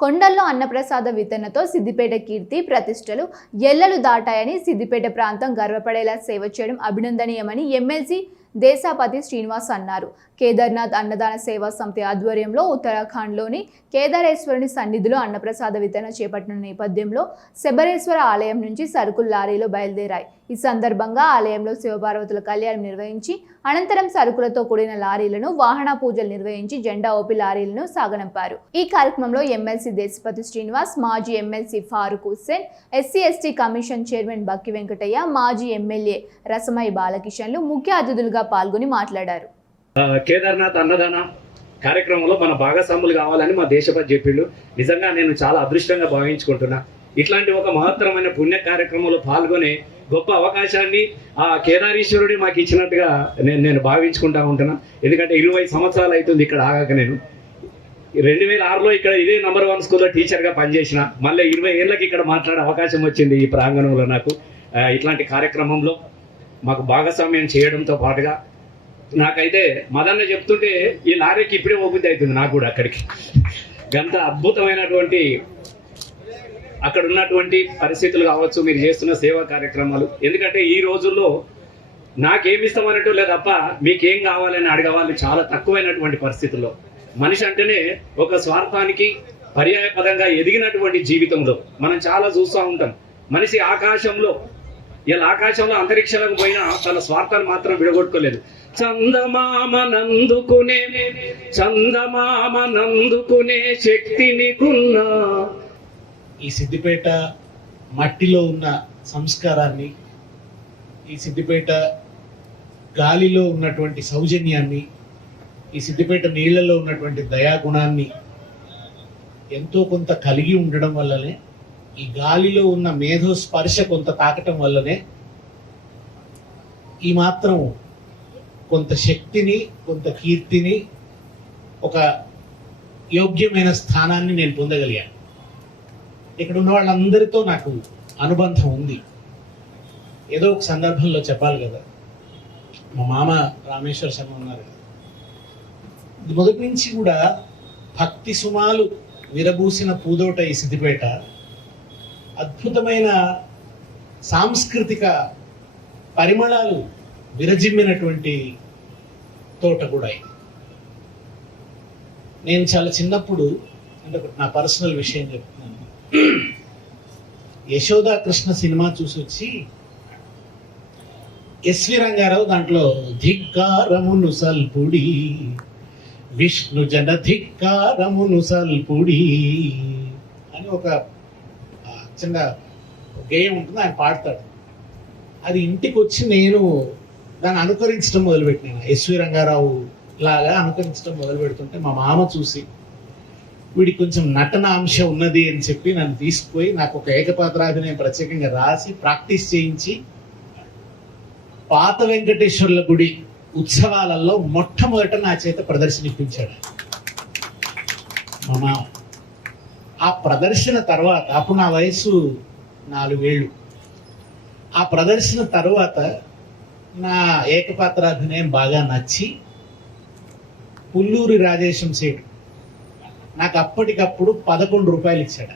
కొండల్లో అన్నప్రసాద వితరణతో సిద్దిపేట కీర్తి ప్రతిష్టలు ఎల్లలు దాటాయని సిద్దిపేట ప్రాంతం గర్వపడేలా సేవ చేయడం అభినందనీయమని ఎమ్మెల్సీ దేశాపతి శ్రీనివాస్ అన్నారు. కేదార్నాథ్ అన్నదాన సేవా సమితి ఆధ్వర్యంలో ఉత్తరాఖండ్లోని కేదారేశ్వరుని సన్నిధిలో అన్నప్రసాద వితరణ చేపట్టిన నేపథ్యంలో శబరేశ్వర ఆలయం నుంచి సరుకులు లారీలో బయలుదేరాయి. ఈ సందర్భంగా ఆలయంలో శివపార్వతుల కళ్యాణం నిర్వహించి అనంతరం సరుకులతో కూడిన లారీలను వాహన పూజలు నిర్వహించి జెండా ఓపి లారీలను సాగనంపారు. ఈ కార్యక్రమంలో ఎమ్మెల్సీ దేశపతి శ్రీనివాస్, మాజీ MLC Farooq Hussain, ఎస్సీ/ఎస్టీ commission chairman బక్కి వెంకటయ్య, మాజీ ఎమ్మెల్యే రసమయి బాలకిషన్లు ముఖ్య అతిథులుగా పాల్గొని మాట్లాడారు. కేదార్నాథ్ అన్నదాన కార్యక్రమంలో మన భాగస్వాములు కావాలని మా దేశపతి చెప్పిండు. నిజంగా నేను చాలా అదృష్టంగా భావించుకుంటున్నా. ఇట్లాంటి ఒక మహత్తరమైన పుణ్య కార్యక్రమంలో పాల్గొనే గొప్ప అవకాశాన్ని ఆ కేదారీశ్వరుడి మాకు ఇచ్చినట్టుగా నేను భావించుకుంటా ఉంటున్నా. ఎందుకంటే 20 సంవత్సరాలు అవుతుంది ఇక్కడ ఆగాక. నేను 2006లో ఇక్కడ ఇదే నంబర్ 1 స్కూల్లో టీచర్గా పనిచేసిన. మళ్ళీ 20 ఏళ్ళకి ఇక్కడ మాట్లాడే అవకాశం వచ్చింది ఈ ప్రాంగణంలో నాకు. ఇట్లాంటి కార్యక్రమంలో మాకు భాగస్వామ్యం చేయడంతో పాటుగా నాకైతే మదన్న చెప్తుంటే ఈ లారీకి ఇప్పుడే ఓపిక అవుతుంది నాకు కూడా. అక్కడికి గంత అద్భుతమైనటువంటి అక్కడ ఉన్నటువంటి పరిస్థితులు కావచ్చు, మీరు చేస్తున్న సేవా కార్యక్రమాలు. ఎందుకంటే ఈ రోజుల్లో నాకేమిస్తామన్నట్టు లేదు తప్ప మీకేం కావాలని అడగవాళ్ళు చాలా తక్కువైనటువంటి పరిస్థితుల్లో. మనిషి అంటేనే ఒక స్వార్థానికి పర్యాయ పదంగా ఎదిగినటువంటి జీవితంలో మనం చాలా చూస్తూ ఉంటాం. మనిషి ఆకాశంలో అంతరిక్షంలోకి పోయినా తన స్వార్థాన్ని మాత్రం విడగొట్టుకోలేదు. చందమామ నందుకునే శక్తినికున్నా. ఈ సిద్దిపేట మట్టిలో ఉన్న సంస్కారాన్ని, ఈ సిద్దిపేట గాలిలో ఉన్నటువంటి సౌజన్యాన్ని, ఈ సిద్దిపేట నీళ్లలో ఉన్నటువంటి దయాగుణాన్ని ఎంతో కొంత కలిగి ఉండడం వల్లనే, ఈ గాలిలో ఉన్న మేధో స్పర్శ కొంత తాకటం వల్లనే ఈ మాత్రం కొంత శక్తిని, కొంత కీర్తిని, ఒక యోగ్యమైన స్థానాన్ని నేను పొందగలిగాను. ఇక్కడ ఉన్న వాళ్ళందరితో నాకు అనుబంధం ఉంది. ఏదో ఒక సందర్భంలో చెప్పాలి కదా. మా మామ రామేశ్వర శర్మ ఉన్నారు. మొదటి నుంచి కూడా భక్తి సుమాలు విరబూసిన పూదోట ఈ సిద్దిపేట. అద్భుతమైన సాంస్కృతిక పరిమళాలు విరజిమ్మినటువంటి తోట కూడా. నేను చాలా చిన్నప్పుడు, అంటే నా పర్సనల్ విషయం చెప్తున్నాను, యశోదా కృష్ణ సినిమా చూసి వచ్చి ఎస్వి రంగారావు దాంట్లో ధిక్కారమును సల్పుడి విష్ణు జన ధిక్కారమును సల్పుడి అని ఒక చిన్న గేయం ఉంటుంది, ఆయన పాడతాడు. అది ఇంటికి వచ్చి నేను దాన్ని అనుకరించడం మొదలుపెట్టినాను. ఎస్వి రంగారావు లాగా అనుకరించడం మొదలు పెడుతుంటే మా మామ చూసి వీడికి కొంచెం నటన అంశం ఉన్నది అని చెప్పి నన్ను తీసుకుపోయి నాకు ఒక ఏకపాత్రాభినయం ప్రత్యేకంగా రాసి ప్రాక్టీస్ చేయించి పాత వెంకటేశ్వర్ల గుడి ఉత్సవాలలో మొట్టమొదట నా చేత ప్రదర్శన ఇప్పించాడు మా మామ. ఆ ప్రదర్శన తర్వాత, అప్పుడు నా వయసు 4 ఏళ్ళు, ఆ ప్రదర్శన తర్వాత నా ఏకపాత్రాభినయం బాగా నచ్చి పుల్లూరి రాజేశం సేటు నాకు అప్పటికప్పుడు 11 రూపాయలు ఇచ్చాడు.